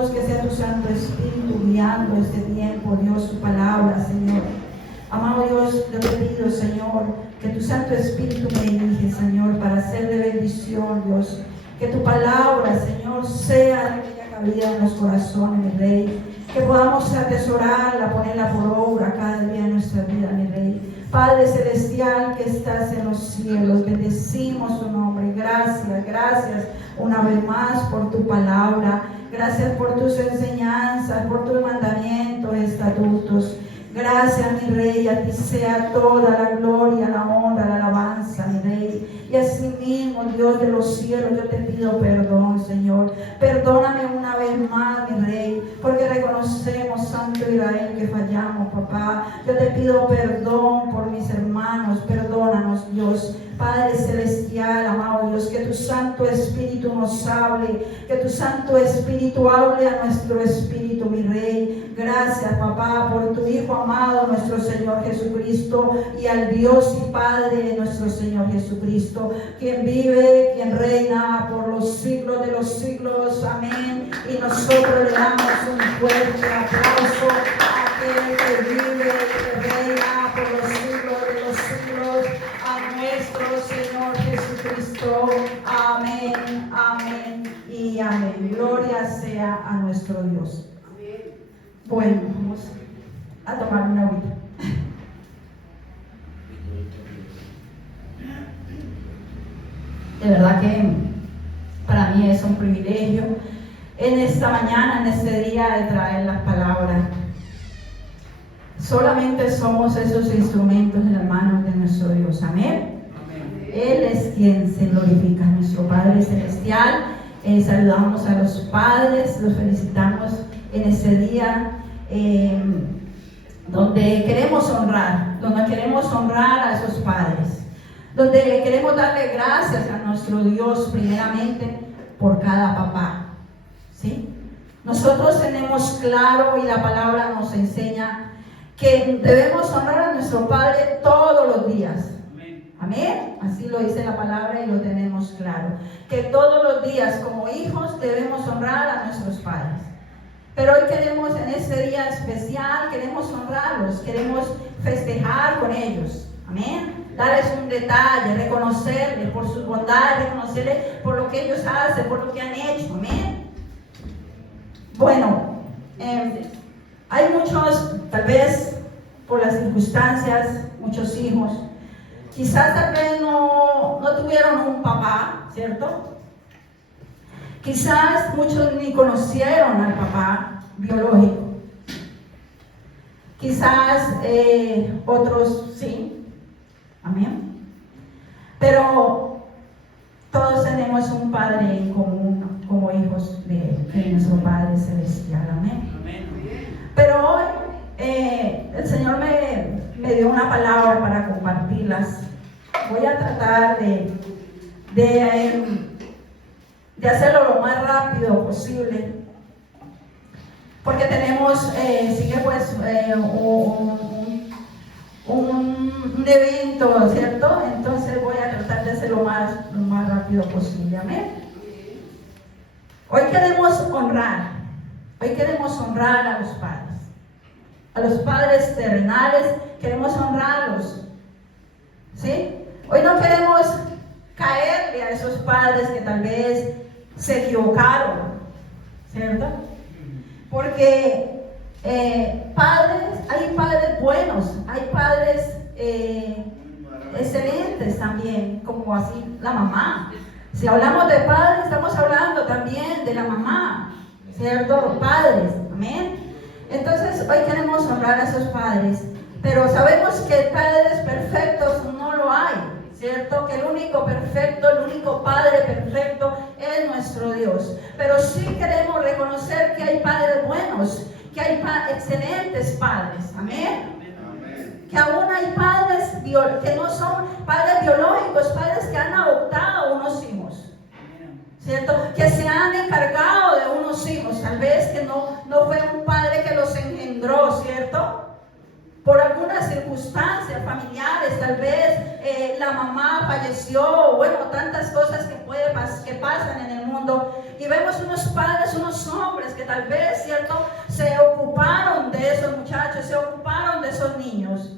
Dios, que sea tu Santo Espíritu guiando este tiempo, Dios, tu palabra, Señor. Amado Dios, yo te pido, Señor, que tu Santo Espíritu me dirige, Señor, para hacer de bendición, Dios. Que tu palabra, Señor, sea de bella cabida en los corazones, mi Rey. Que podamos atesorarla, ponerla por obra cada día en nuestra vida, mi Rey. Padre Celestial que estás en los cielos, bendecimos tu nombre. Gracias, gracias una vez más por tu palabra. Gracias por tus enseñanzas, por tus mandamientos, estatutos. Gracias, mi Rey, a ti sea toda la gloria, la honra, la alabanza, mi Rey. Y así mismo, Dios de los cielos, yo te pido perdón, Señor. Perdóname una vez más, mi Rey, porque reconocemos, Santo Israel, que fallamos, papá. Yo te pido perdón por mis hermanos, perdónanos, Dios. Padre Celestial, amado Dios, que tu Santo Espíritu nos hable, que tu Santo Espíritu hable a nuestro espíritu, mi Rey. Gracias, papá, por tu Hijo amado, nuestro Señor Jesucristo, y al Dios y Padre de nuestro Señor Jesucristo, quien vive, quien reina por los siglos de los siglos. Amén. Y nosotros le damos un fuerte aplauso a aquel que vive, que reina por los siglos de los siglos, a nuestro Señor Jesucristo. Amén, amén y amén. Gloria sea a nuestro Dios. Bueno, vamos a tomar una agüita. De verdad que para mí es un privilegio en esta mañana, en este día, de traer las palabras. Solamente somos esos instrumentos en las manos de nuestro Dios. Amén. Él es quien se glorifica, nuestro Padre Celestial. Saludamos a los padres, los felicitamos en este día donde queremos honrar a esos padres, donde queremos darle gracias a nuestro Dios primeramente por cada papá, ¿sí? Nosotros tenemos claro, y la palabra nos enseña, que debemos honrar a nuestro Padre todos los días. Amén. Así lo dice la palabra y lo tenemos claro, que todos los días como hijos debemos honrar a nuestros padres. Pero hoy queremos, en este día especial, queremos honrarlos, queremos festejar con ellos. Amén. Darles un detalle, reconocerles por sus bondades, reconocerles por lo que ellos hacen, por lo que han hecho. Amén. Bueno, hay muchos, tal vez por las circunstancias, muchos hijos, quizás tal vez no tuvieron un papá, ¿cierto? Quizás muchos ni conocieron al papá biológico. Quizás otros sí. Amén. Pero todos tenemos un Padre en común como hijos de nuestro Padre Celestial. Amén. Pero hoy el Señor me dio una palabra para compartirlas. Voy a tratar de hacerlo lo más rápido posible, porque tenemos, sigue pues un evento, ¿cierto? Entonces voy a tratar de hacerlo lo más rápido posible. Amén. Hoy queremos honrar a los padres terrenales, queremos honrarlos, ¿sí? Hoy no queremos caerle a esos padres que tal vez se equivocaron, ¿cierto? Porque hay padres buenos, hay padres excelentes también, como así la mamá. Si hablamos de padres, estamos hablando también de la mamá, ¿cierto? Los padres, amén. Entonces hoy queremos honrar a esos padres, pero sabemos que padres perfectos no lo hay, ¿cierto? Que el único perfecto, el único Padre perfecto es nuestro Dios. Pero sí queremos reconocer que hay padres buenos, que hay excelentes padres. Amén. Que aún hay padres que no son padres biológicos, padres que han adoptado unos hijos, ¿cierto? Que se han encargado de unos hijos, tal vez que no fue un padre que los engendró, ¿cierto? Por algunas circunstancias familiares, tal vez la mamá falleció, bueno, tantas cosas que pasan en el mundo, y vemos unos padres, unos hombres que tal vez, ¿cierto?, se ocuparon de esos muchachos, se ocuparon de esos niños.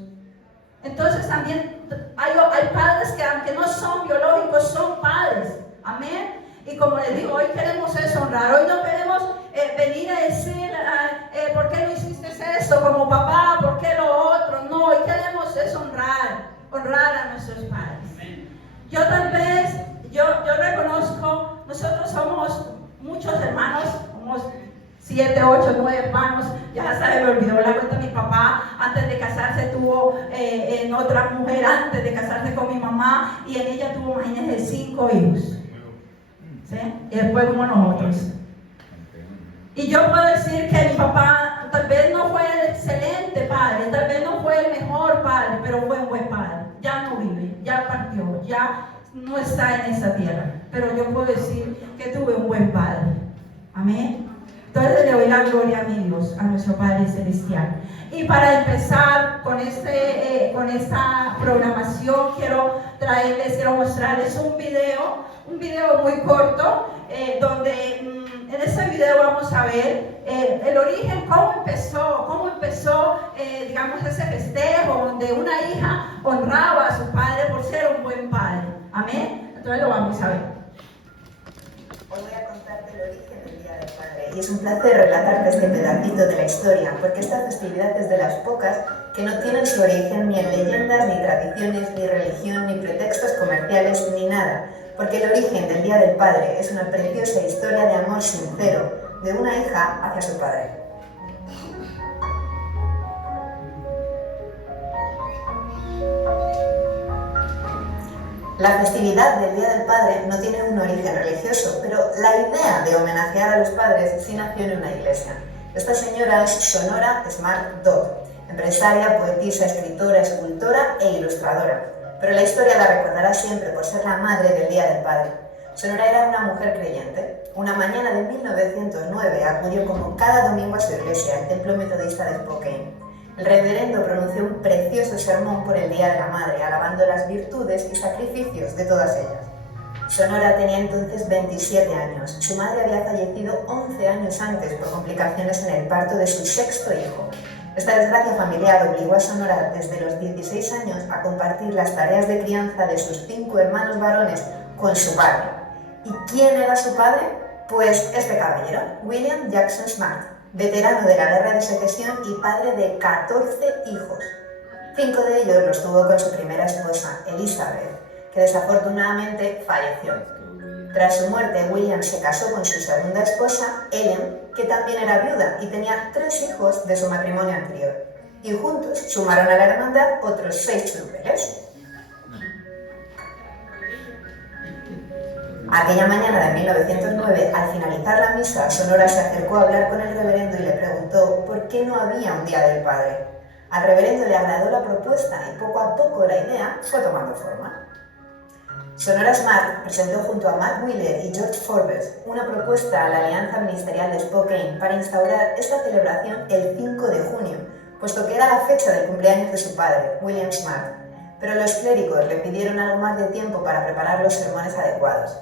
Entonces también hay padres que aunque no son biológicos, son padres. Amén. Y como les digo, hoy queremos eso, honrar. Hoy no queremos venir a decir, ¿por qué no hiciste esto como papá? ¿Por qué lo otro? No, hoy queremos eso, honrar a nuestros padres. Yo tal vez, yo reconozco, nosotros somos muchos hermanos, somos 7, 8, 9 hermanos. Ya hasta me olvidó la cuenta. Mi papá antes de casarse tuvo en otra mujer antes de casarse con mi mamá, y en ella tuvo, imagínense, 5 hijos, ¿sí? Y después como nosotros. Y yo puedo decir que mi papá tal vez no fue el excelente padre, tal vez no fue el mejor padre, pero fue un buen padre. Ya no vive, ya partió, ya no está en esta tierra, pero yo puedo decir que tuve un buen padre. Amén. Entonces le doy la gloria a mi Dios, a nuestro Padre Celestial. Y para empezar con esta programación, quiero mostrarles un video muy corto, donde en este video vamos a ver el origen, cómo empezó, digamos, ese festejo donde una hija honraba a su padre por ser un buen padre. Amén. Entonces lo vamos a ver. Hoy voy a contarte el origen del Día del Padre, y es un placer relatarte este pedacito de la historia, porque esta festividad es de las pocas que no tienen su origen ni en leyendas, ni tradiciones, ni religión, ni pretextos comerciales, ni nada, porque el origen del Día del Padre es una preciosa historia de amor sincero de una hija hacia su padre. La festividad del Día del Padre no tiene un origen religioso, pero la idea de homenajear a los padres sí nació en una iglesia. Esta señora es Sonora Smart Dodd, empresaria, poetisa, escritora, escultora e ilustradora. Pero la historia la recordará siempre por ser la madre del Día del Padre. Sonora era una mujer creyente. Una mañana de 1909 acudió como cada domingo a su iglesia, el Templo Metodista de Spokane. El reverendo pronunció un precioso sermón por el Día de la Madre, alabando las virtudes y sacrificios de todas ellas. Sonora tenía entonces 27 años. Su madre había fallecido 11 años antes por complicaciones en el parto de su 6º hijo. Esta desgracia familiar obligó a Sonora desde los 16 años a compartir las tareas de crianza de sus 5 hermanos varones con su padre. ¿Y quién era su padre? Pues este caballero, William Jackson Smart, veterano de la Guerra de Secesión y padre de 14 hijos. 5 de ellos los tuvo con su primera esposa, Elizabeth, que desafortunadamente falleció. Tras su muerte, William se casó con su segunda esposa, Ellen, que también era viuda y tenía 3 hijos de su matrimonio anterior. Y juntos sumaron a la hermandad otros 6 churupeles. Aquella mañana de 1909, al finalizar la misa, Sonora se acercó a hablar con el reverendo y le preguntó por qué no había un Día del Padre. Al reverendo le agradó la propuesta y poco a poco la idea fue tomando forma. Sonora Smart presentó junto a Matt Wheeler y George Forbes una propuesta a la Alianza Ministerial de Spokane para instaurar esta celebración el 5 de junio, puesto que era la fecha del cumpleaños de su padre, William Smart. Pero los clérigos le pidieron algo más de tiempo para preparar los sermones adecuados.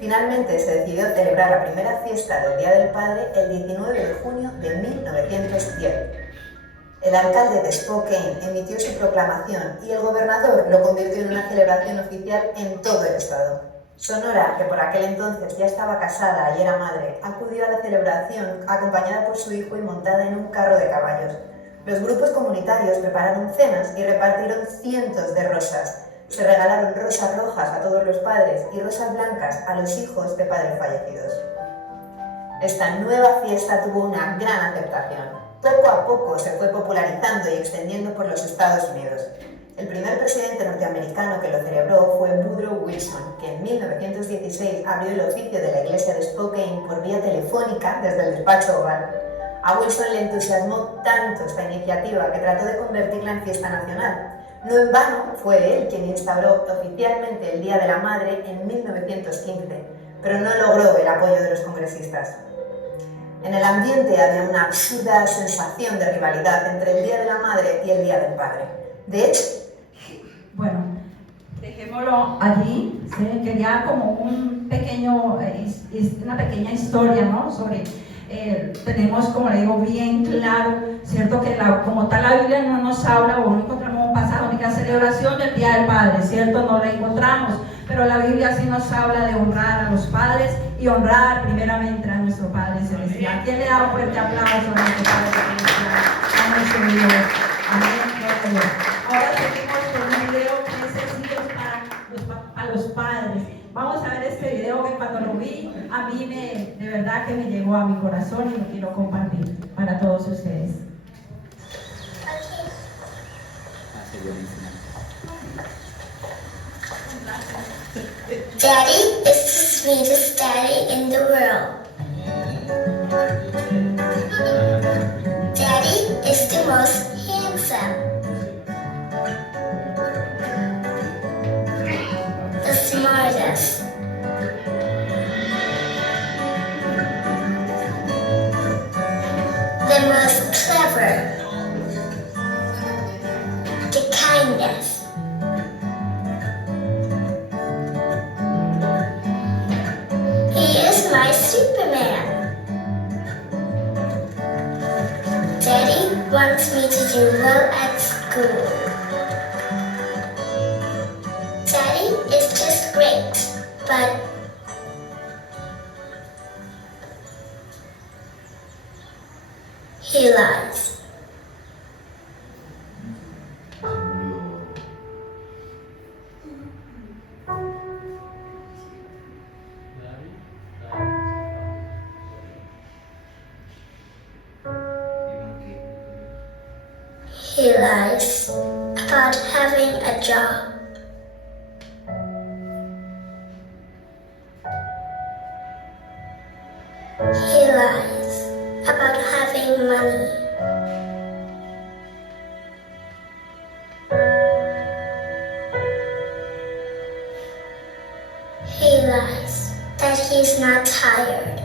Finalmente se decidió celebrar la primera fiesta del Día del Padre el 19 de junio de 1910. El alcalde de Spokane emitió su proclamación y el gobernador lo convirtió en una celebración oficial en todo el estado. Sonora, que por aquel entonces ya estaba casada y era madre, acudió a la celebración acompañada por su hijo y montada en un carro de caballos. Los grupos comunitarios prepararon cenas y repartieron cientos de rosas. Se regalaron rosas rojas a todos los padres y rosas blancas a los hijos de padres fallecidos. Esta nueva fiesta tuvo una gran aceptación. Poco a poco se fue popularizando y extendiendo por los Estados Unidos. El primer presidente norteamericano que lo celebró fue Woodrow Wilson, que en 1916 abrió el oficio de la iglesia de Spokane por vía telefónica desde el despacho oval. A Wilson le entusiasmó tanto esta iniciativa que trató de convertirla en fiesta nacional. No en vano fue él quien instauró oficialmente el Día de la Madre en 1915, pero no logró el apoyo de los congresistas. En el ambiente había una absurda sensación de rivalidad entre el Día de la Madre y el Día del Padre. De hecho, bueno, dejémoslo allí, ¿sí? Quería como una pequeña historia, ¿no? Sobre tenemos, como le digo, bien claro, ¿cierto? Que como tal la Biblia no nos habla o no encontramos un pasaje de celebración del Día del Padre, ¿cierto? No la encontramos, pero la Biblia sí nos habla de honrar a los padres y honrar primeramente a nuestro Padre Celestial. ¿Quién le da un fuerte aplauso a nuestro Padre Celestial? A nuestro Dios. Amén. Ahora seguimos con un video que es sencillo para los padres. Vamos a ver este video que cuando lo vi, a mí de verdad que me llegó a mi corazón y lo quiero compartir para todos ustedes. Daddy is the sweetest daddy in the world. Daddy is the most handsome. The smartest. The most clever. The kindest. He is my Superman. Daddy wants me to do well at school. Daddy is just great, but he lies. He lies about having a job. He lies about having money. He lies that he's not tired.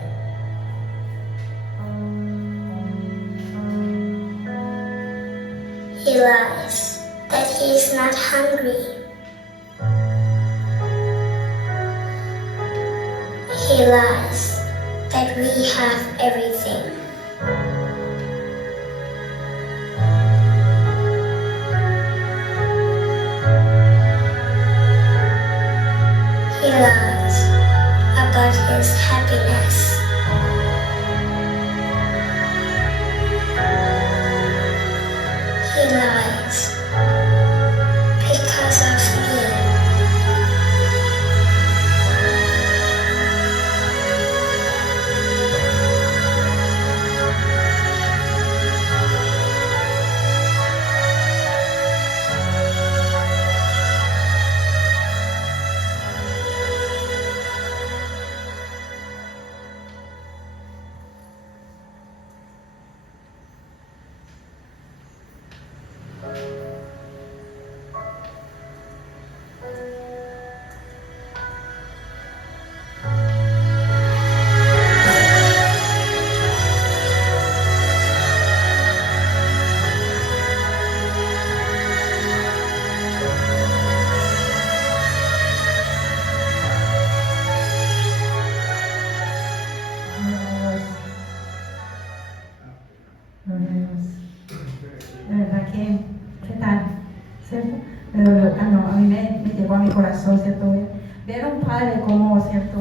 He lies that he's not hungry. He lies that we have everything. He lies about his happiness. He lies because of me. De verdad que, ¿qué tal? ¿Cierto? A mí me llegó a mi corazón, ¿cierto? Ver a un padre como, ¿cierto?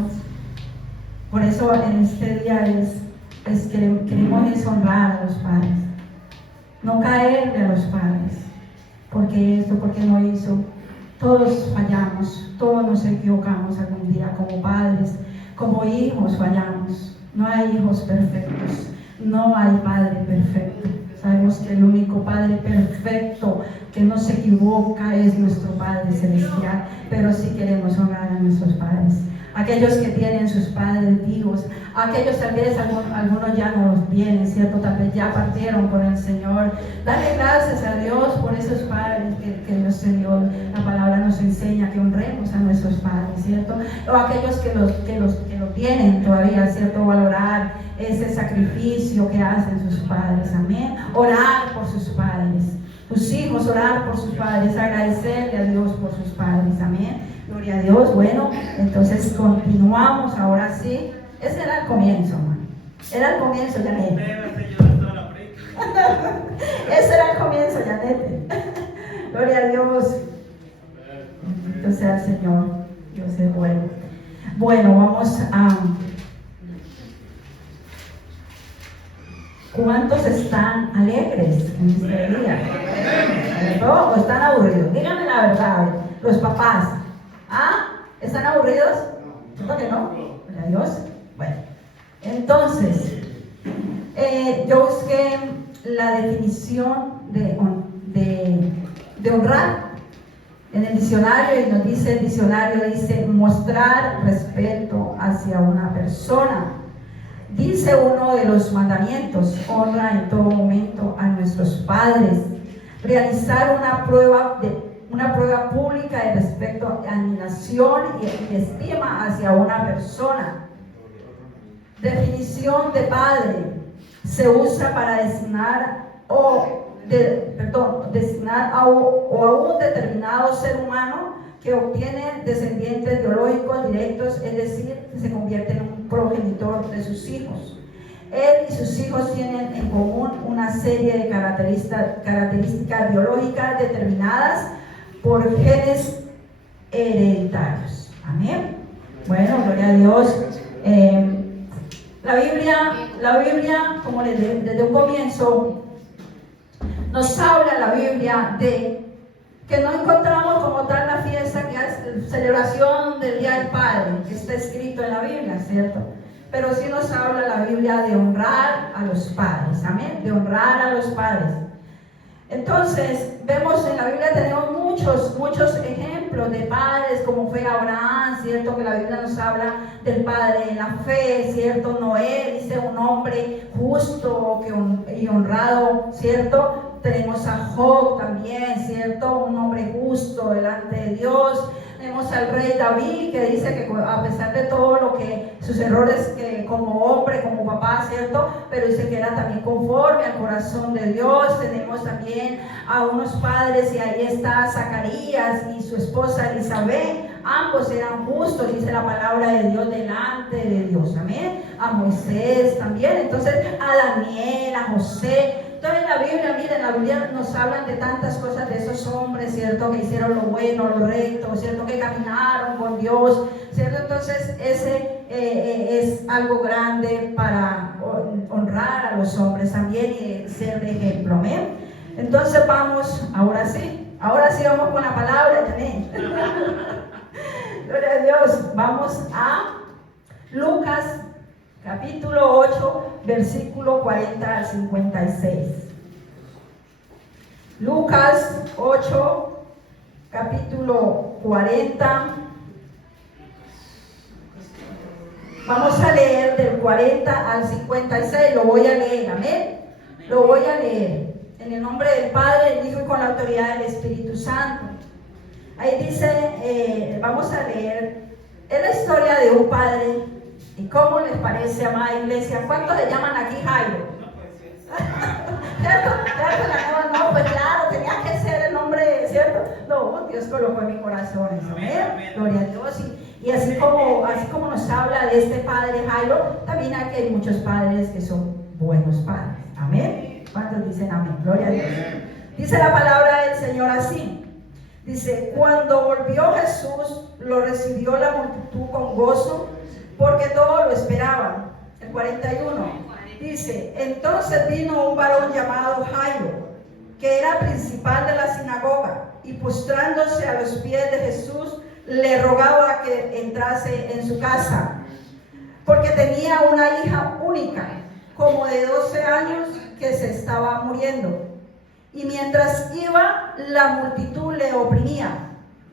Por eso en este día queremos honrar a los padres, no caerle a los padres, porque esto, porque no hizo. Todos fallamos, todos nos equivocamos algún día como padres, como hijos fallamos. No hay hijos perfectos, no hay padre perfecto. Sabemos que el único Padre perfecto que no se equivoca es nuestro Padre Celestial, pero sí queremos honrar a nuestros padres. Aquellos que tienen sus padres vivos, aquellos tal vez algunos ya no los tienen, ¿cierto? Tal vez ya partieron con el Señor. Dale gracias a Dios por esos padres que Dios te dio. La palabra nos enseña que honremos a nuestros padres, ¿cierto? O aquellos que lo tienen todavía, ¿cierto? Valorar ese sacrificio que hacen sus padres, amén. Orar por sus padres. Tus hijos, orar por sus padres, agradecerle a Dios por sus padres, amén. Gloria a Dios. Bueno, entonces continuamos ahora sí. Ese era el comienzo, hermano. Era el comienzo, Janet. Ese era el comienzo, Janet. Gloria a Dios. Bendito sea el Señor. Dios es bueno. Bueno, vamos a... ¿Cuántos están alegres en este día? ¿O están aburridos? Díganme la verdad, los papás. ¿Ah? ¿Están aburridos? ¿Siento que no? Gloria a Dios. Bueno, entonces, yo busqué la definición de honrar en el diccionario y nos dice, el diccionario dice mostrar respeto hacia una persona. Dice uno de los mandamientos, honra en todo momento a nuestros padres, realizar una prueba pública de respeto, admiración y estima hacia una persona. Definición de padre, se usa para designar a un determinado ser humano que obtiene descendientes biológicos directos, es decir, que se convierte en un progenitor de sus hijos. Él y sus hijos tienen en común una serie de características biológicas determinadas por genes hereditarios. Amén. Bueno, gloria a Dios. La Biblia, como desde un comienzo, nos habla la Biblia de que no encontramos como tal la fiesta que es celebración del Día del Padre, que está escrito en la Biblia, ¿cierto? Pero sí nos habla la Biblia de honrar a los padres, amén, de honrar a los padres. Entonces, vemos en la Biblia, tenemos muchos ejemplos de padres, como fue Abraham, ¿cierto? Que la Biblia nos habla del padre en la fe, ¿cierto? Noé, dice un hombre justo y honrado, ¿cierto? Tenemos a Job también, ¿cierto? Un hombre justo delante de Dios. Tenemos al rey David, que dice que a pesar de todo lo que sus errores que como hombre, como papá, ¿cierto? Pero dice que era también conforme al corazón de Dios. Tenemos también a unos padres, y ahí está Zacarías y su esposa Elizabeth. Ambos eran justos, dice la palabra de Dios, delante de Dios. Amén. A Moisés también. Entonces, a Daniel, a José. Entonces en la Biblia, miren, la Biblia nos hablan de tantas cosas de esos hombres, ¿cierto? Que hicieron lo bueno, lo recto, ¿cierto? Que caminaron con Dios, ¿cierto? Entonces ese es algo grande para honrar a los hombres también y ser de ejemplo, ¿amén? Entonces vamos, ahora sí vamos con la palabra, ¿amén? Gloria a Dios. Vamos a Lucas capítulo 8, versículo 40 al 56. Lucas 8, capítulo 40. Vamos a leer del 40 al 56. Lo voy a leer, amén. Lo voy a leer en el nombre del Padre, del Hijo y con la autoridad del Espíritu Santo. Ahí dice, vamos a leer, es la historia de un padre. ¿Y cómo les parece, amada iglesia? ¿Cuántos le llaman aquí Jairo? ¿Cierto? No, pues claro, tenía que ser el nombre, ¿cierto? No, Dios colocó en mi corazón eso, ¿eh? Gloria a Dios. Y así como nos habla de este padre Jairo, también aquí hay muchos padres que son buenos padres. Amén. ¿Cuántos dicen amén? Gloria a Dios. Dice la palabra del Señor así. Dice, cuando volvió Jesús, lo recibió la multitud con gozo, porque todos lo esperaban. El 41 dice, entonces vino un varón llamado Jairo, que era principal de la sinagoga, y postrándose a los pies de Jesús, le rogaba que entrase en su casa, porque tenía una hija única, como de 12 años, que se estaba muriendo. Y mientras iba, la multitud le oprimía.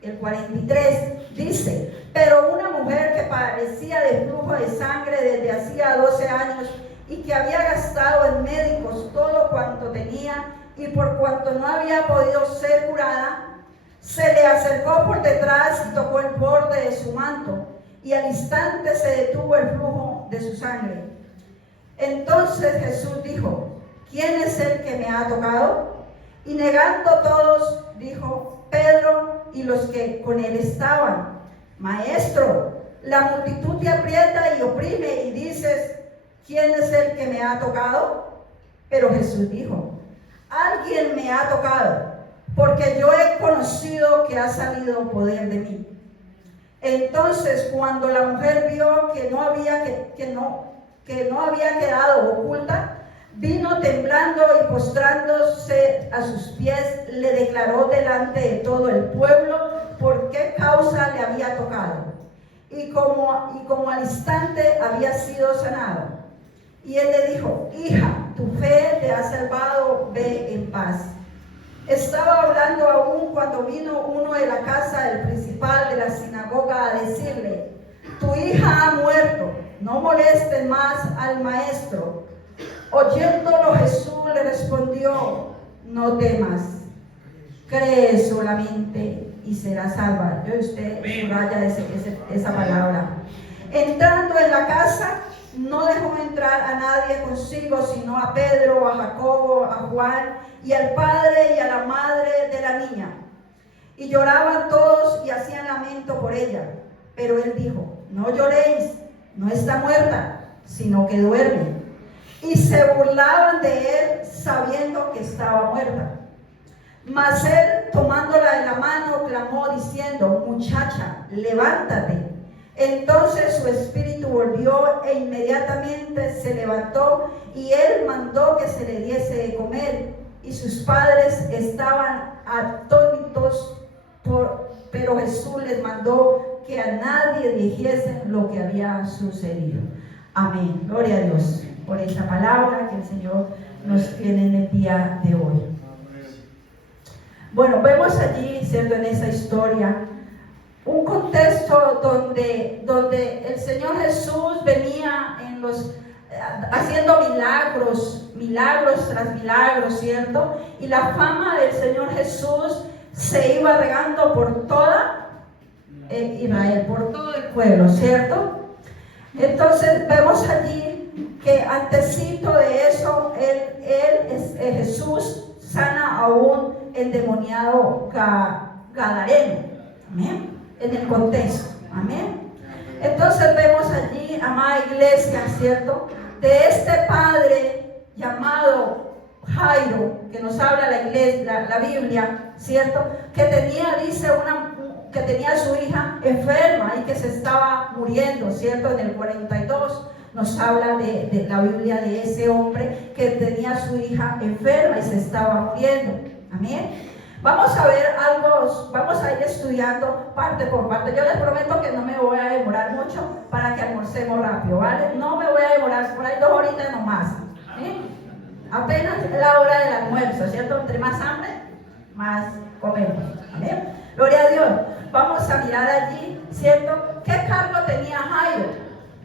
El 43 dice, pero una mujer que padecía de flujo de sangre desde hacía 12 años y que había gastado en médicos todo cuanto tenía y por cuanto no había podido ser curada, se le acercó por detrás y tocó el borde de su manto, y al instante se detuvo el flujo de su sangre. Entonces Jesús dijo, ¿quién es el que me ha tocado? Y negando todos, dijo Pedro y los que con él estaban, Maestro, la multitud te aprieta y oprime y dices, ¿quién es el que me ha tocado? Pero Jesús dijo, alguien me ha tocado, porque yo he conocido que ha salido poder de mí. Entonces, cuando la mujer vio que no había quedado oculta, vino temblando y postrándose a sus pies, le declaró delante de todo el pueblo por qué causa le había tocado y como al instante había sido sanado. Y él le dijo, hija, tu fe te ha salvado, ve en paz. Estaba hablando aún cuando vino uno de la casa del principal de la sinagoga a decirle, tu hija ha muerto, no molestes más al maestro. Oyéndolo Jesús le respondió, no temas, cree solamente y será salva. Yo usted subraya esa palabra. Entrando en la casa, no dejó entrar a nadie consigo, sino a Pedro, a Jacobo, a Juan y al padre y a la madre de la niña. Y lloraban todos y hacían lamento por ella. Pero él dijo, no lloréis, no está muerta, sino que duerme. Y se burlaban de él sabiendo que estaba muerta. Mas él, tomándola de la mano, clamó diciendo, muchacha, levántate. Entonces su espíritu volvió e inmediatamente se levantó y él mandó que se le diese de comer. Y sus padres estaban atónitos, pero Jesús les mandó que a nadie dijesen lo que había sucedido. Amén. Gloria a Dios por esta palabra que el Señor nos tiene en el día de hoy. Bueno, vemos allí, ¿cierto?, en esa historia, un contexto donde el Señor Jesús venía haciendo milagros tras milagros, ¿cierto? Y la fama del Señor Jesús se iba regando por toda Israel, por todo el pueblo, ¿cierto? Entonces vemos allí que antesito de eso, Jesús sana a un endemoniado gadareno. Amén. En el contexto. Amén. Entonces vemos allí, amada iglesia, ¿cierto?, de este padre llamado Jairo, que nos habla la iglesia, la Biblia, ¿cierto?, que tenía a su hija enferma y que se estaba muriendo, ¿cierto? En el 42 nos habla de la Biblia de ese hombre que tenía a su hija enferma y se estaba muriendo. Amén. Vamos a ver algo, vamos a ir estudiando parte por parte. Yo les prometo que no me voy a demorar mucho para que almorcemos rápido, ¿vale? No me voy a demorar, por ahí 2 horitas nomás. Apenas es la hora del almuerzo, ¿cierto? Entre más hambre, más comemos. ¿Amén? Gloria a Dios. Vamos a mirar allí, ¿cierto? ¿Qué cargo tenía Jairo?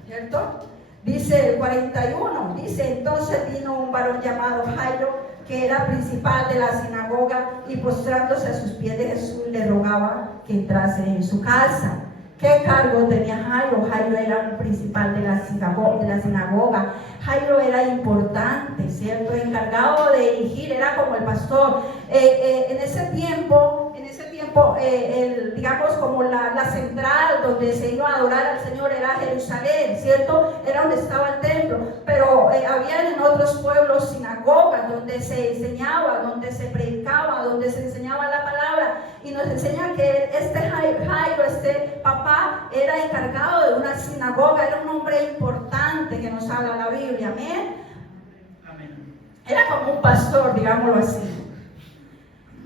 ¿Cierto? Dice el 41, dice, entonces vino un varón llamado Jairo, que era principal de la sinagoga, y postrándose a sus pies de Jesús le rogaba que entrase en su casa. ¿Qué cargo tenía Jairo? Jairo era un principal de la sinagoga. Jairo era importante, ¿cierto? Encargado de dirigir, era como el pastor. En ese tiempo, digamos como la central donde se iba a adorar al Señor era Jerusalén, ¿cierto? Era donde estaba el templo, pero había en otros pueblos sinagogas donde se enseñaba, donde se predicaba, donde se enseñaba la palabra, y nos enseña que este Jairo, este papá, era encargado de una sinagoga, era un hombre importante que nos habla la Biblia. Amén. Era como un pastor, digámoslo así.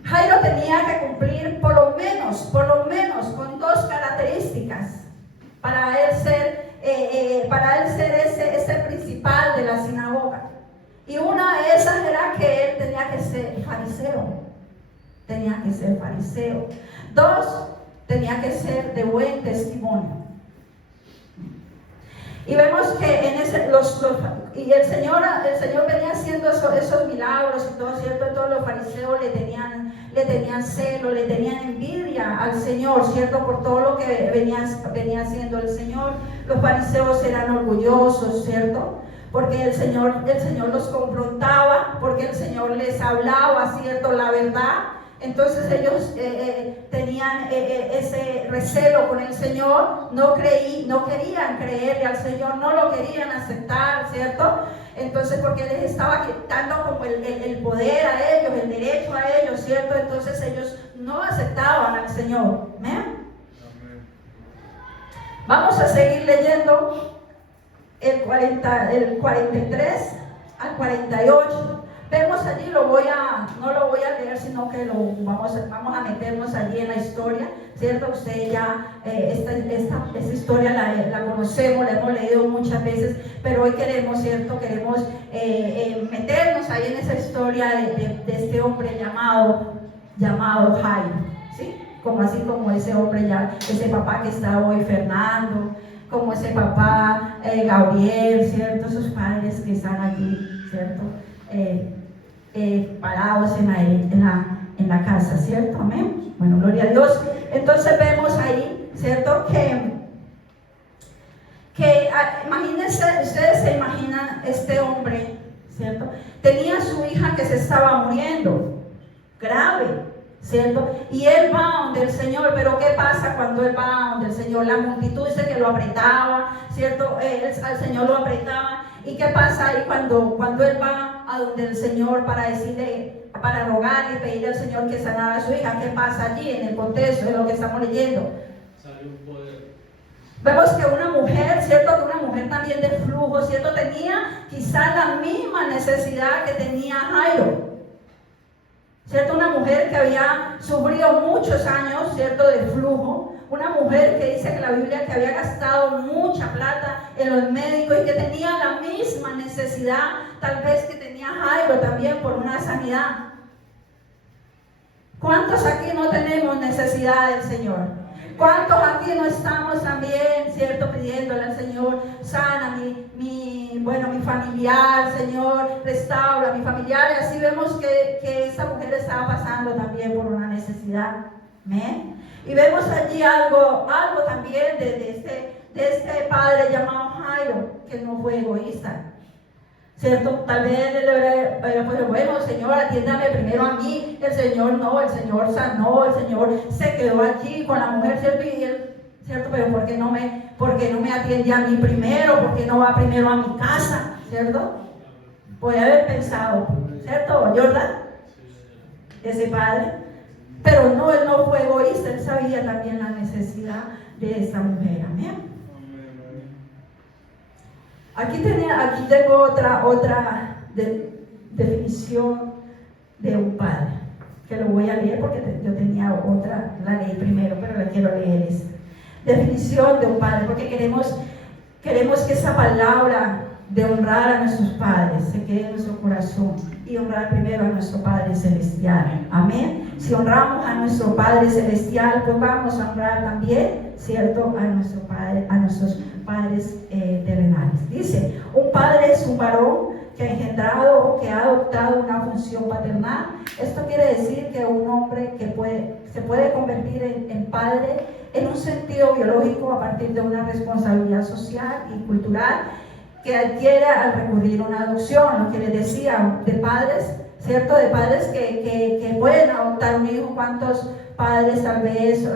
Jairo tenía que cumplir por lo menos con 2 características para él ser ese principal de la sinagoga. Y una de esas era que él tenía que ser fariseo. 2, tenía que ser de buen testimonio. Y vemos que el Señor venía haciendo esos milagros y todo, ¿cierto? Todos los fariseos le tenían celo, le tenían envidia al Señor, ¿cierto? Por todo lo que venía haciendo el Señor. Los fariseos eran orgullosos, ¿cierto? Porque el Señor los confrontaba, porque el Señor les hablaba, ¿cierto?, la verdad. Entonces ellos tenían ese recelo con el Señor, no querían creerle al Señor, no lo querían aceptar, ¿cierto? Entonces, porque les estaba quitando como el poder a ellos, el derecho a ellos, ¿cierto? Entonces ellos no aceptaban al Señor. ¿Amén? Vamos a seguir leyendo el 43 al 48. Vemos allí, no lo voy a leer, sino que vamos a meternos allí en la historia, ¿cierto? Usted ya, esta historia la conocemos, la hemos leído muchas veces, pero hoy queremos, ¿cierto? Queremos meternos ahí en esa historia de este hombre llamado Jairo, ¿sí? Así como ese hombre ese papá que está hoy, Fernando, como ese papá Gabriel, ¿cierto? Esos padres que están allí, ¿cierto? Parados en la casa, ¿cierto? Amén. Bueno, gloria a Dios. Entonces vemos ahí, ¿cierto? Que imagínense, ustedes se imaginan este hombre, ¿cierto? Tenía a su hija que se estaba muriendo, grave, ¿cierto? Y él va donde el Señor, pero ¿qué pasa cuando él va donde el Señor? La multitud dice que lo apretaba, ¿cierto? Al Señor lo apretaba. ¿Y qué pasa ahí cuando él va a donde el Señor para decirle, para rogarle y pedirle al Señor que sanara a su hija? ¿Qué pasa allí en el contexto de lo que estamos leyendo? Salió un poder. Vemos que una mujer, ¿cierto? Que una mujer también de flujo, ¿cierto? Tenía quizás la misma necesidad que tenía Jairo, ¿cierto? Una mujer que había sufrido muchos años, ¿cierto? De flujo. Una mujer que dice que la Biblia que había gastado mucha plata en los médicos y que tenía la misma necesidad, tal vez que tenía Jairo también por una sanidad. ¿Cuántos aquí no tenemos necesidad del Señor? ¿Cuántos aquí no estamos también, cierto, pidiéndole al Señor, sana mi familiar, Señor, restaura mi familiar? Y así vemos que esta mujer estaba pasando también por una necesidad. ¿Amén? Y vemos allí algo también de este padre llamado Jairo, que no fue egoísta, ¿cierto? Tal vez él hubiera dicho, bueno, Señor, atiéndame primero a mí. El Señor no, el Señor sanó, el Señor se quedó allí con la mujer, ¿cierto? Y él, ¿cierto? Pero ¿por qué no me atiende a mí primero? ¿Por qué no va primero a mi casa? ¿Cierto? Puede haber pensado, ¿cierto, Jordan? Ese padre. Pero no, él no fue egoísta, él sabía también la necesidad de esa mujer. Amén. Aquí tengo otra definición de un padre, que lo voy a leer porque yo tenía otra, la leí primero, pero la quiero leer esta. Definición de un padre, porque queremos que esa palabra de honrar a nuestros padres se quede en nuestro corazón y honrar primero a nuestro Padre Celestial. Amén. Si honramos a nuestro Padre Celestial, pues vamos a honrar también, ¿cierto?, a nuestros padres terrenales. Dice, un padre es un varón que ha engendrado o que ha adoptado una función paternal. Esto quiere decir que un hombre que se puede convertir en padre en un sentido biológico a partir de una responsabilidad social y cultural que adquiere al recurrir a una adopción. Lo que les decía, de padres, ¿cierto? De padres que pueden adoptar un hijo. ¿Cuántos padres tal vez,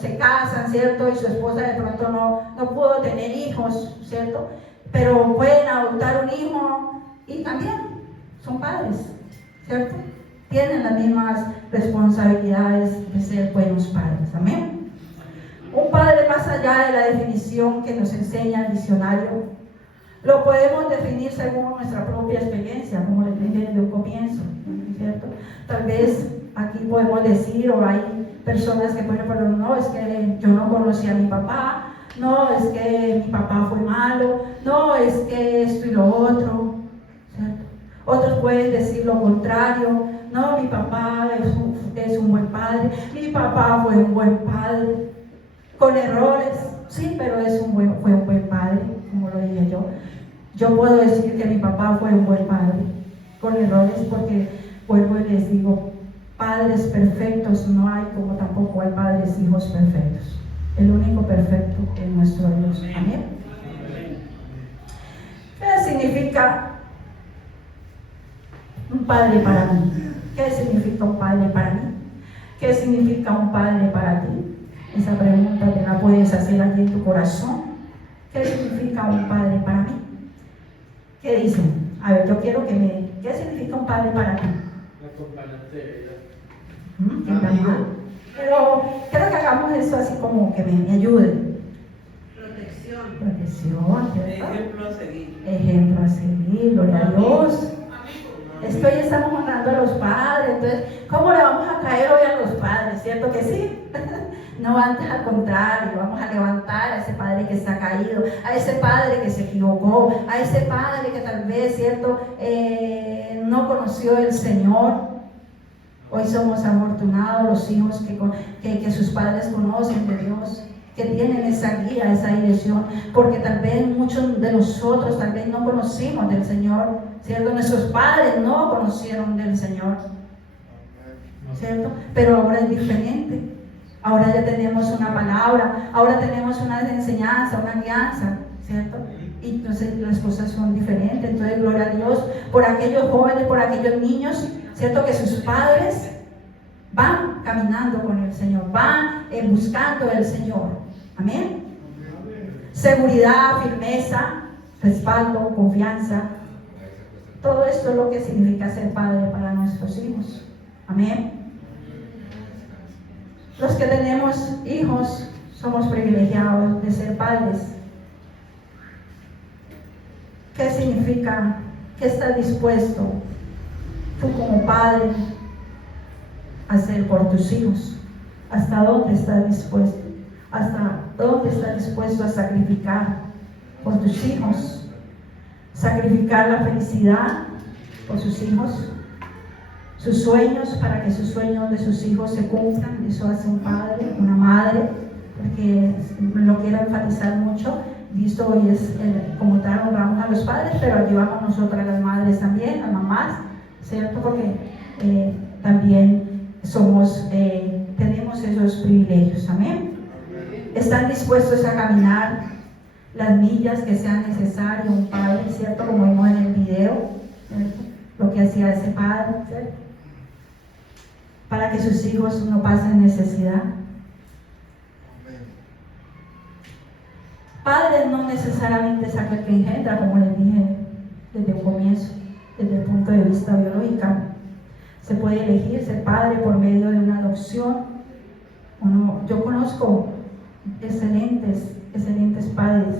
se casan, ¿cierto? Y su esposa de pronto no pudo tener hijos, ¿cierto? Pero pueden adoptar un hijo y también son padres, ¿cierto? Tienen las mismas responsabilidades de ser buenos padres. Amén. Un padre, más allá de la definición que nos enseña el diccionario, lo podemos definir según nuestra propia experiencia, como les dije desde un comienzo, ¿cierto? Tal vez aquí podemos decir, o hay personas que pueden decir, no, es que yo no conocí a mi papá, no, es que mi papá fue malo, no, es que esto y lo otro, ¿cierto? Otros pueden decir lo contrario, no, mi papá es un buen padre, mi papá fue un buen padre, con errores, sí, pero fue un buen padre, como lo dije yo. Yo puedo decir que mi papá fue un buen padre, con errores, porque vuelvo y les digo, padres perfectos no hay, como tampoco hay padres hijos perfectos. El único perfecto es nuestro Dios. Amén. ¿Qué significa un padre para mí? ¿Qué significa un padre para mí? ¿Qué significa un padre para ti? Esa pregunta te la puedes hacer aquí en tu corazón. ¿Qué significa un padre para mí? ¿Qué dicen? A ver, yo quiero que me... ¿Qué significa un padre para ti? Pero quiero que hagamos eso así como que me ayude. Protección, ¿cierto? Ejemplo a seguir. Ejemplo a seguir, gloria a Dios. Es que hoy estamos honrando a los padres, entonces, ¿cómo le vamos a caer hoy a los padres? ¿Cierto que sí? No, antes al contrario, vamos a levantar a ese padre que está caído, a ese padre que se equivocó, a ese padre que tal vez, ¿cierto?, no conoció el Señor. Hoy somos afortunados los hijos que sus padres conocen de Dios, que tienen esa guía, esa dirección, porque tal vez muchos de nosotros tal vez no conocimos del Señor, ¿cierto? Nuestros padres no conocieron del Señor, ¿cierto? Pero ahora es diferente. Ahora ya tenemos una palabra, ahora tenemos una enseñanza, una guianza, ¿cierto? Y entonces las cosas son diferentes. Entonces, gloria a Dios por aquellos jóvenes, por aquellos niños, ¿cierto? Que sus padres van caminando con el Señor, van buscando el Señor. Amén. Seguridad, firmeza, respaldo, confianza. Todo esto es lo que significa ser padre para nuestros hijos. Amén. Los que tenemos hijos somos privilegiados de ser padres. ¿Qué significa? ¿Qué estás dispuesto tú como padre a hacer por tus hijos? ¿Hasta dónde estás dispuesto? ¿Hasta dónde estás dispuesto a sacrificar por tus hijos? Sacrificar la felicidad por sus hijos, sus sueños, para que sus sueños de sus hijos se cumplan. Eso hace un padre, una madre, porque lo quiero enfatizar mucho. Visto hoy es como tal, honramos a los padres, pero ayudamos nosotros a las madres también, a mamás, ¿cierto? Porque también tenemos esos privilegios. Amén. Están dispuestos a caminar las millas que sean necesarias, un padre, ¿cierto? Como vimos en el video, ¿cierto? Lo que hacía ese padre, ¿cierto? Para que sus hijos no pasen necesidad. Padre no necesariamente es aquel que engendra, como les dije desde un comienzo, desde el punto de vista biológico. Se puede elegir ser padre por medio de una adopción. Yo conozco excelentes padres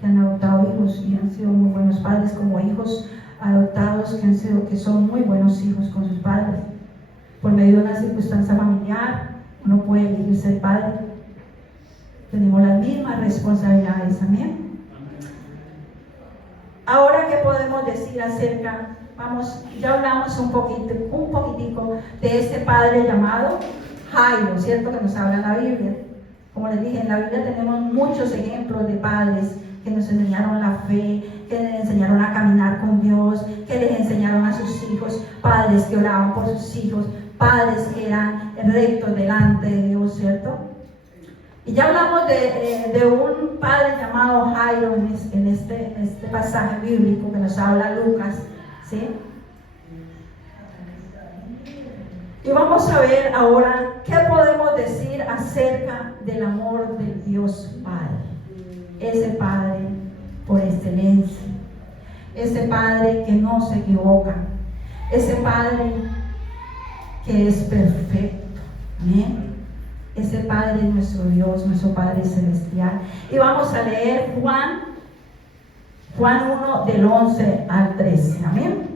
que han adoptado hijos y han sido muy buenos padres, como hijos adoptados que son muy buenos hijos con sus padres. Por medio de una circunstancia familiar, uno puede elegir ser padre. Tenemos las mismas responsabilidades. Amén. Ahora, ¿qué podemos decir acerca? Ya hablamos un poquitico de este padre llamado Jairo, ¿cierto? Que nos habla la Biblia. Como les dije, en la Biblia tenemos muchos ejemplos de padres que nos enseñaron la fe, que les enseñaron a caminar con Dios, que les enseñaron a sus hijos, padres que oraban por sus hijos, padres que eran rectos delante de Dios, ¿cierto? Y ya hablamos de un padre llamado Jairo en este pasaje bíblico que nos habla Lucas, ¿sí? Y vamos a ver ahora qué podemos decir acerca del amor del Dios Padre. Ese Padre por excelencia, ese Padre que no se equivoca, ese Padre que es perfecto. Amén. Ese Padre es nuestro Dios, nuestro Padre celestial. Y vamos a leer Juan 1 del 11 al 13. Amén.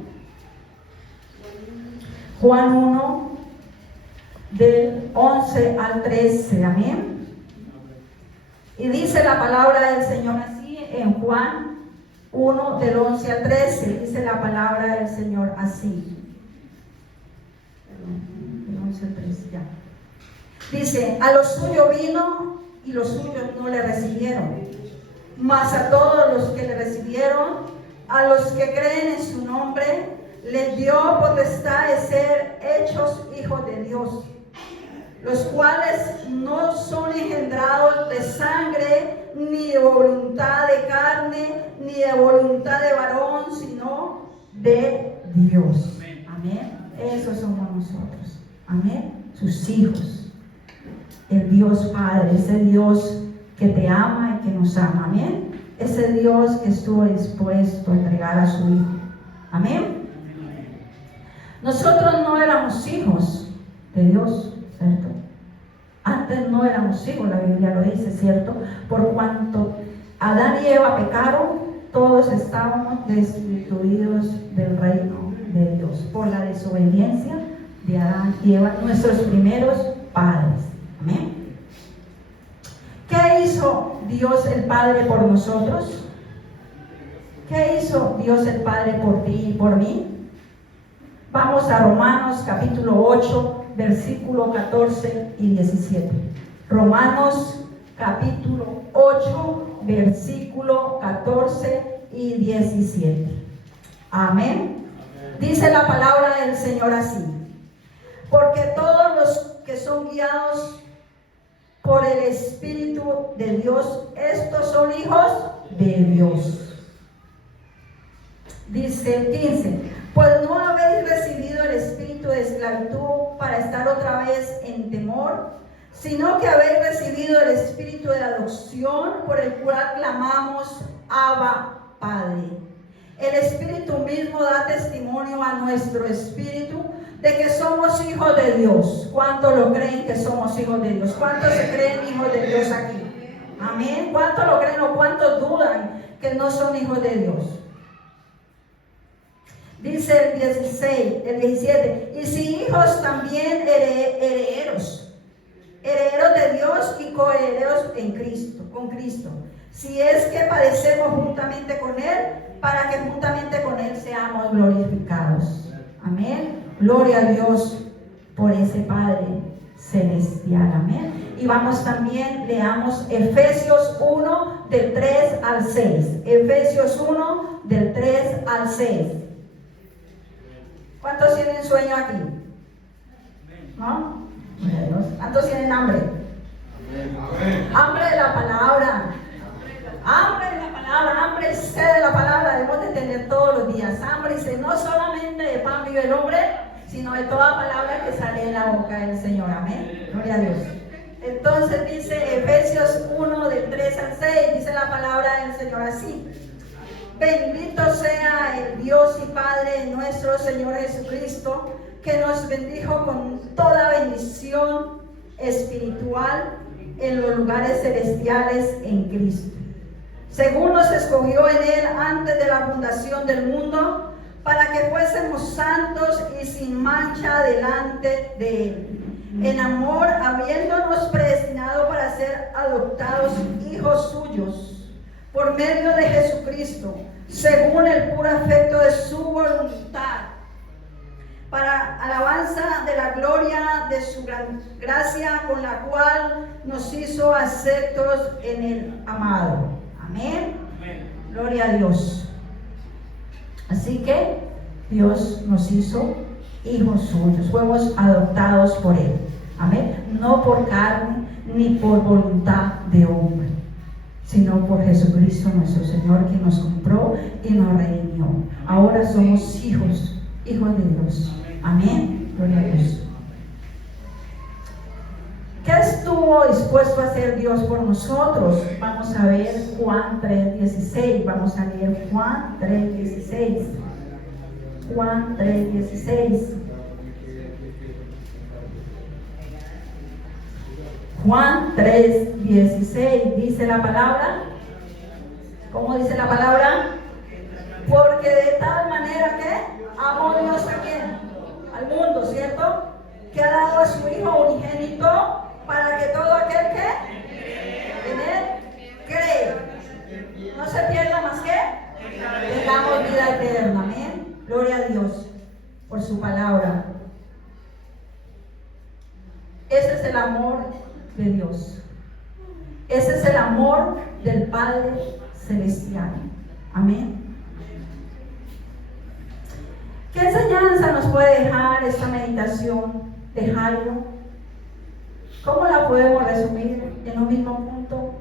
Juan 1 del 11 al 13. Amén. Y dice la palabra del Señor así en Juan 1 del 11 al 13. Dice la palabra del Señor así. Del 11 al 13 ya. Dice: a los suyos vino y los suyos no le recibieron, mas a todos los que le recibieron, a los que creen en su nombre, les dio potestad de ser hechos hijos de Dios, los cuales no son engendrados de sangre, ni de voluntad de carne, ni de voluntad de varón, sino de Dios. Amén. Esos somos nosotros. Amén. Sus hijos. El Dios Padre, ese Dios que te ama y que nos ama. Amén. Ese Dios que estuvo dispuesto a entregar a su Hijo. Amén. Nosotros no éramos hijos de Dios, ¿cierto? Antes no éramos hijos, la Biblia lo dice, ¿cierto? Por cuanto Adán y Eva pecaron, todos estábamos destituidos del reino de Dios por la desobediencia de Adán y Eva, nuestros primeros padres. Amén. ¿Qué hizo Dios el Padre por nosotros? ¿Qué hizo Dios el Padre por ti y por mí? Vamos a Romanos capítulo 8, versículo 14 y 17. Romanos capítulo 8, versículo 14 y 17. Amén. Dice la palabra del Señor así: porque todos los que son guiados por el Espíritu de Dios, estos son hijos de Dios. Dice el 15: pues no habéis recibido el espíritu de esclavitud para estar otra vez en temor, sino que habéis recibido el espíritu de adopción, por el cual clamamos: Abba, Padre. El Espíritu mismo da testimonio a nuestro espíritu de que somos hijos de Dios. ¿Cuántos lo creen que somos hijos de Dios? ¿Cuántos se creen hijos de Dios aquí? Amén. ¿Cuántos lo creen o cuántos dudan que no son hijos de Dios? Dice el 16, el 17: y si hijos, también herederos, herederos de Dios y coherederos en Cristo, con Cristo. Si es que padecemos juntamente con Él, para que juntamente con Él seamos glorificados. Amén. Gloria a Dios por ese Padre celestial. Amén. Y vamos también, leamos Efesios 1, del 3 al 6. Efesios 1, del 3 al 6. ¿Cuántos tienen sueño aquí? ¿No? ¿Cuántos tienen hambre? Hambre de la palabra. Hambre de la palabra, hambre y sed de la palabra debemos de tener todos los días. Hambre y sed, no solamente de pan vive el hombre, sino de toda palabra que sale de la boca del Señor. Amén. Gloria a Dios. Entonces dice Efesios 1, del 3 al 6, dice la palabra del Señor así: bendito sea el Dios y Padre de nuestro Señor Jesucristo, que nos bendijo con toda bendición espiritual en los lugares celestiales en Cristo, según nos escogió en Él antes de la fundación del mundo, para que fuésemos santos y sin mancha delante de Él, en amor, habiéndonos predestinado para ser adoptados hijos suyos, por medio de Jesucristo, según el puro afecto de su voluntad, para alabanza de la gloria de su gran gracia, con la cual nos hizo aceptos en el amado. Amén. Amén. Gloria a Dios. Así que Dios nos hizo hijos suyos, fuimos adoptados por Él. Amén. No por carne ni por voluntad de hombre, sino por Jesucristo nuestro Señor, que nos compró y nos redimió. Ahora somos hijos de Dios. Amén. Gloria a Dios. ¿Qué estuvo dispuesto a hacer Dios por nosotros? Vamos a ver Juan 3:16. Vamos a leer Juan 3:16. Juan 3:16. Juan 3:16 dice la palabra. ¿Cómo dice la palabra? Porque de tal manera que amó Dios a quién? Al mundo, ¿cierto? Que ha dado a su Hijo unigénito, para que todo aquel que en Él cree no se pierda más que tengamos vida eterna. Amén. Gloria a Dios por su palabra. Ese es el amor de Dios. Ese es el amor del Padre celestial. Amén. ¿Qué enseñanza nos puede dejar esta meditación de Jairo? ¿Cómo la podemos resumir en un mismo punto?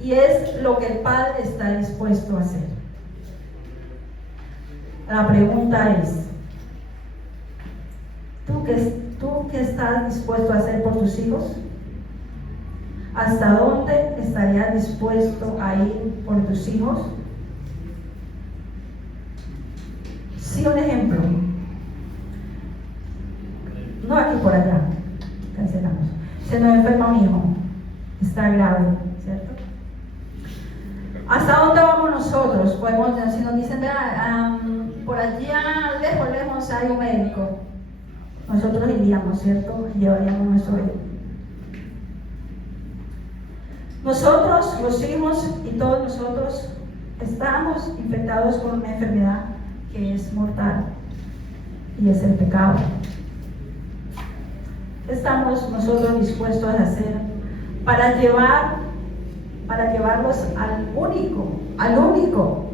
Y es lo que el Padre está dispuesto a hacer. La pregunta es, qué estás dispuesto a hacer por tus hijos? ¿Hasta dónde estarías dispuesto a ir por tus hijos? Sí, un ejemplo. No aquí por allá. Cancelamos. Se nos enferma un hijo. Está grave, ¿cierto? ¿Hasta dónde vamos nosotros? Podemos, si nos dicen, por allá, lejos hay un médico. Nosotros iríamos, ¿cierto? Llevaríamos nuestro hijo. Nosotros, los hijos y todos nosotros, estamos infectados con una enfermedad que es mortal y es el pecado. ¿Qué estamos nosotros dispuestos a hacer para llevarlos al único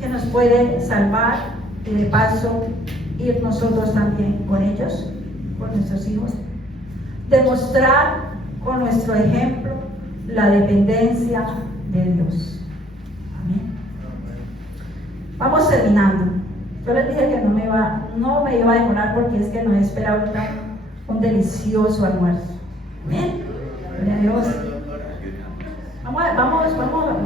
que nos puede salvar y de paso ir nosotros también con ellos, con nuestros hijos? Demostrar con nuestro ejemplo la dependencia de Dios. Amén. Vamos terminando. Yo les dije que no me iba a demorar porque es que nos espera ahorita un delicioso almuerzo. Amén. Gloria a Dios. Vamos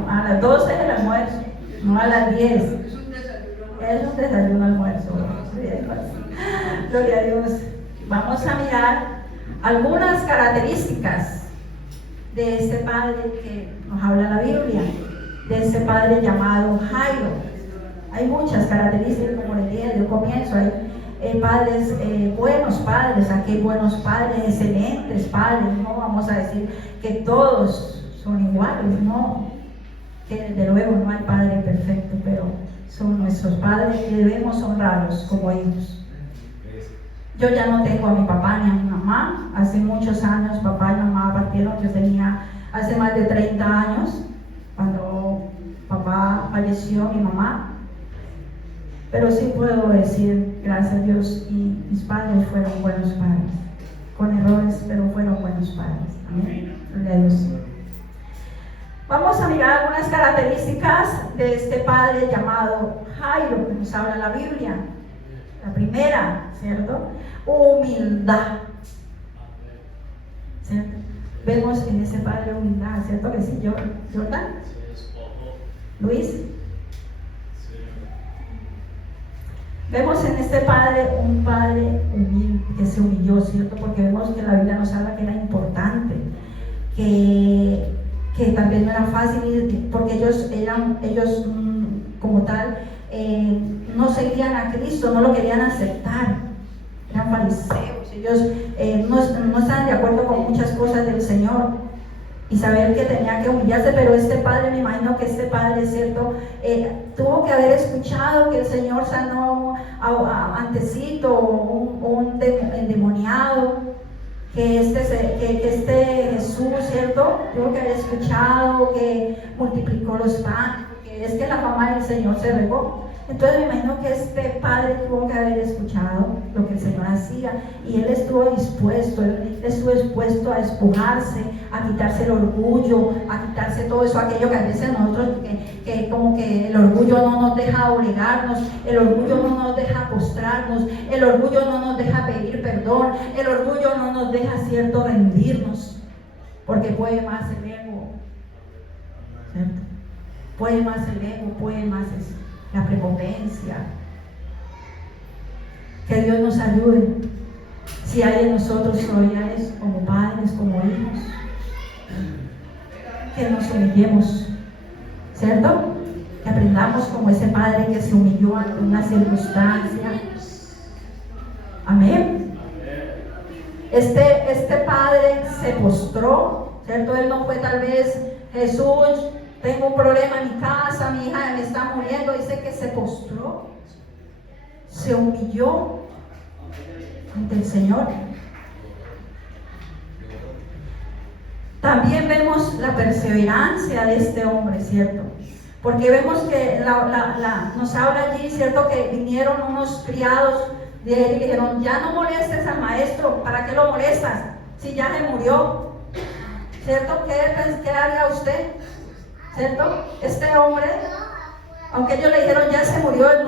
a las 12 del almuerzo, no a las 10. Es un desayuno almuerzo. Gloria a Dios. Vamos a mirar algunas características de este padre que nos habla la Biblia, de este padre llamado Jairo. Hay muchas características, como les dije desde el comienzo. Hay padres, buenos padres, aquí hay buenos padres, excelentes padres. No vamos a decir que todos son iguales, no, que desde luego no hay padre perfecto, pero son nuestros padres y debemos honrarlos como hijos. Yo ya no tengo a mi papá ni a mi mamá. Hace muchos años papá y mamá partieron. Yo tenía hace más de 30 años cuando papá falleció, mi mamá. Pero sí puedo decir, gracias a Dios, y mis padres fueron buenos padres, con errores, pero fueron buenos padres. Amén. Gloria a Dios. Vamos a mirar algunas características de este padre llamado Jairo, que nos habla la Biblia. La primera, ¿cierto? Humildad. ¿Cierto? Vemos en ese padre humildad, ¿cierto que sí? ¿Jordan? Luis. Vemos en este padre un padre humilde, que se humilló, ¿cierto? Porque vemos que la Biblia nos habla que era importante, que también no era fácil, porque ellos como tal, no seguían a Cristo, no lo querían aceptar, eran fariseos, ellos no estaban de acuerdo con muchas cosas del Señor, y saber que tenía que humillarse. Pero este padre, me imagino que este padre, ¿cierto? Tuvo que haber escuchado que el Señor sanó antecito un endemoniado, que este Jesús, ¿cierto? Tuvo que haber escuchado que multiplicó los panes, porque es que la fama del Señor se regó. Entonces me imagino que este padre tuvo que haber escuchado lo que el Señor hacía, y él estuvo dispuesto a despojarse, a quitarse el orgullo, a quitarse todo eso, aquello que a veces nosotros, que como que el orgullo no nos deja obligarnos, el orgullo no nos deja postrarnos, el orgullo no nos deja pedir perdón, el orgullo no nos deja, cierto, rendirnos, porque puede más el ego, ¿cierto? Puede más el ego, puede más eso, la prepotencia. Que Dios nos ayude, si hay en nosotros familiares, como padres, como hijos, que nos humillemos, ¿cierto? Que aprendamos como ese padre que se humilló ante una circunstancia. Amén. Este padre se postró, ¿cierto? Él no fue tal vez, Jesús, tengo un problema en mi casa, mi hija me está muriendo. Dice que se postró, se humilló ante el Señor. También vemos la perseverancia de este hombre, ¿cierto? Porque vemos que nos habla allí, ¿cierto? Que vinieron unos criados de él y dijeron, ya no molestes al maestro, ¿para qué lo molestas? Si ya se murió, ¿cierto? ¿Qué haría usted? ¿Cierto? Este hombre, aunque ellos le dijeron ya se murió, él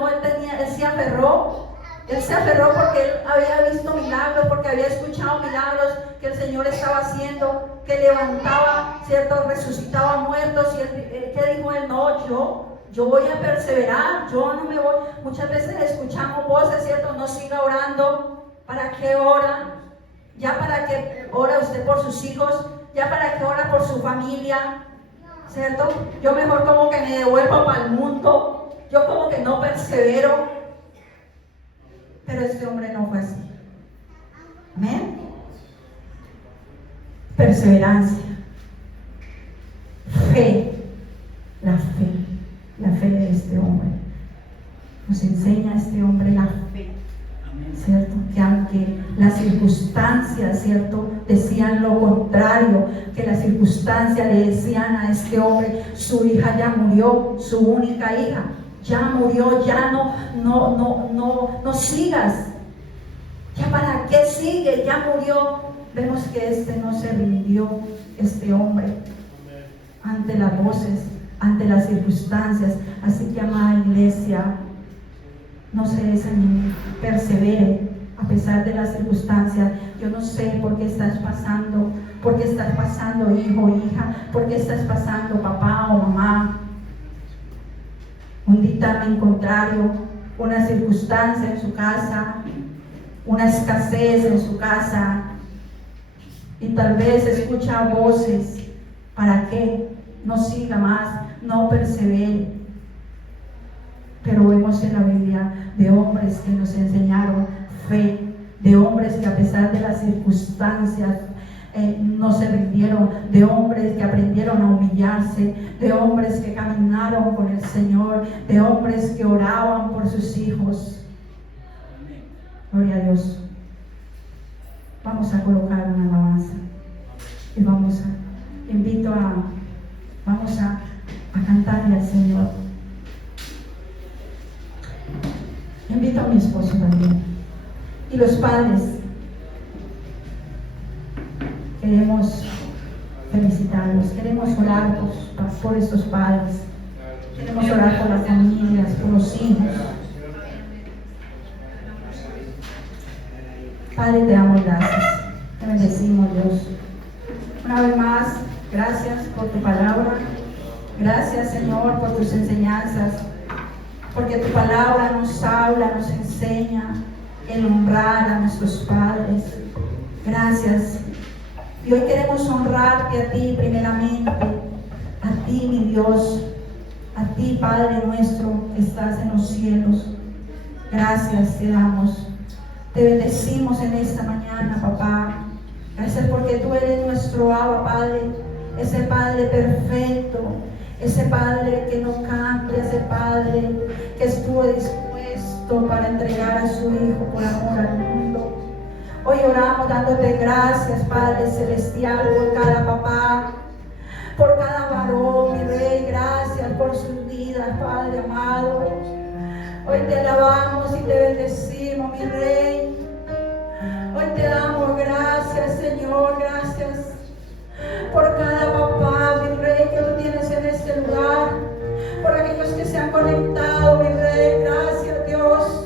se aferró Él se aferró porque él había visto milagros, porque había escuchado milagros que el Señor estaba haciendo, que levantaba, ¿cierto? Resucitaba muertos. Y él, ¿qué dijo él? No, yo voy a perseverar, yo no me voy. Muchas veces escuchamos voces, ¿cierto? No siga orando. ¿Para qué ora? Ya para qué ora usted por sus hijos, ya para qué ora por su familia, ¿cierto? Yo mejor como que me devuelvo para el mundo, yo como que no persevero. Pero este hombre no fue así. Amén. Perseverancia, fe, la fe de este hombre. Nos enseña este hombre la fe, ¿cierto? Que aunque las circunstancias, ¿cierto?, decían lo contrario, que las circunstancias le decían a este hombre, su hija ya murió, su única hija ya murió, ya no sigas, ya para qué sigue, ya murió. Vemos que este no se rindió, este hombre, ante las voces, ante las circunstancias. Así que, amada iglesia, no se desanime, persevere a pesar de las circunstancias. Yo no sé por qué estás pasando, hijo, hija, por qué estás pasando, papá o mamá. Un dictamen contrario, una circunstancia en su casa, una escasez en su casa, y tal vez escucha voces. ¿Para qué? No siga más, no persevere. Pero vemos en la Biblia de hombres que nos enseñaron fe, de hombres que a pesar de las circunstancias no se rindieron, de hombres que aprendieron a humillarse, de hombres que caminaron con el Señor, de hombres que oraban por sus hijos. Gloria a Dios. Vamos a colocar una alabanza y vamos a cantarle al Señor. Invito a mi esposo también. Y los padres, queremos felicitarlos, queremos orar por estos padres, queremos orar por las familias, por los hijos. Padre, te damos gracias, te bendecimos, Dios. Una vez más, gracias por tu palabra, gracias, Señor, por tus enseñanzas, porque tu palabra nos habla, nos enseña el honrar a nuestros padres. Gracias. Y hoy queremos honrarte a ti primeramente, a ti, mi Dios, a ti, Padre nuestro que estás en los cielos. Gracias te damos. Te bendecimos en esta mañana, papá. Gracias porque tú eres nuestro Abba, Padre, ese Padre perfecto, ese Padre que no cambia, ese Padre que estuvo dispuesto para entregar a su Hijo por amor al mundo. Hoy oramos dándote gracias, Padre Celestial, por cada papá, por cada varón, mi Rey. Gracias por sus vidas, Padre amado. Hoy te alabamos y te bendecimos, mi Rey. Hoy te damos gracias, Señor, gracias por cada papá, mi Rey, que tú tienes en este lugar, por aquellos que se han conectado, mi Rey. Gracias, Dios.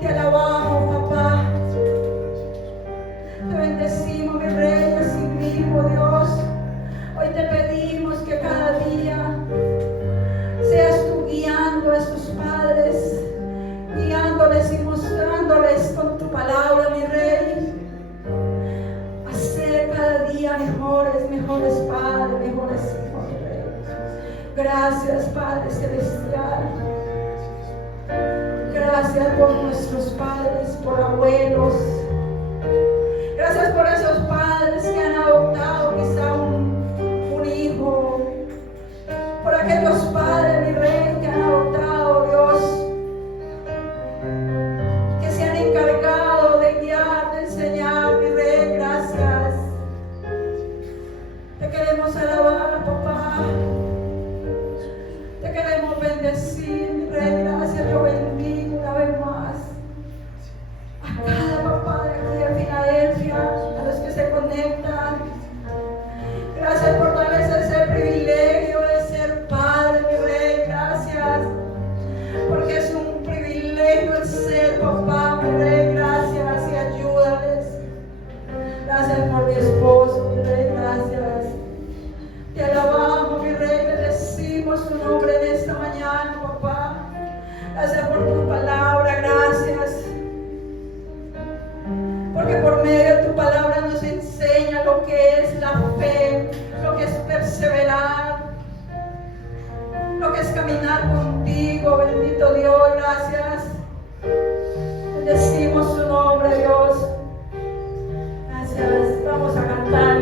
Te alabamos, papá. Te bendecimos, mi Rey, así mismo, Dios. Hoy te pedimos que cada día seas tú guiando a estos padres, guiándoles y mostrándoles con tu palabra, mi Rey, a ser cada día mejores padres, mejores hijos, mi Rey. Gracias, Padre Celestial. Gracias por nuestros padres, por abuelos. Gracias por esos padres que han adoptado quizá un hijo. Por aquellos padres, mi Rey, que han adoptado, Dios, que se han encargado de guiar, de enseñar, mi Rey. Gracias. Te queremos alabar, papá. Te queremos bendecir, mi Rey. Gracias, yo bendigo una vez más a cada papá de aquí de Filadelfia, a los que se conectan. Gracias por darles ese privilegio de ser padre, papá, mi rey, gracias y ayúdales. Gracias por mi esposo, mi rey, gracias. Te alabamos, mi rey, bendecimos tu nombre en esta mañana, papá. Gracias por tu palabra, gracias. Porque por medio de tu palabra nos enseña lo que es la fe, lo que es perseverar, lo que es caminar contigo, bendito Dios, gracias. Bendecimos tu nombre, Dios. Gracias. Vamos a cantar.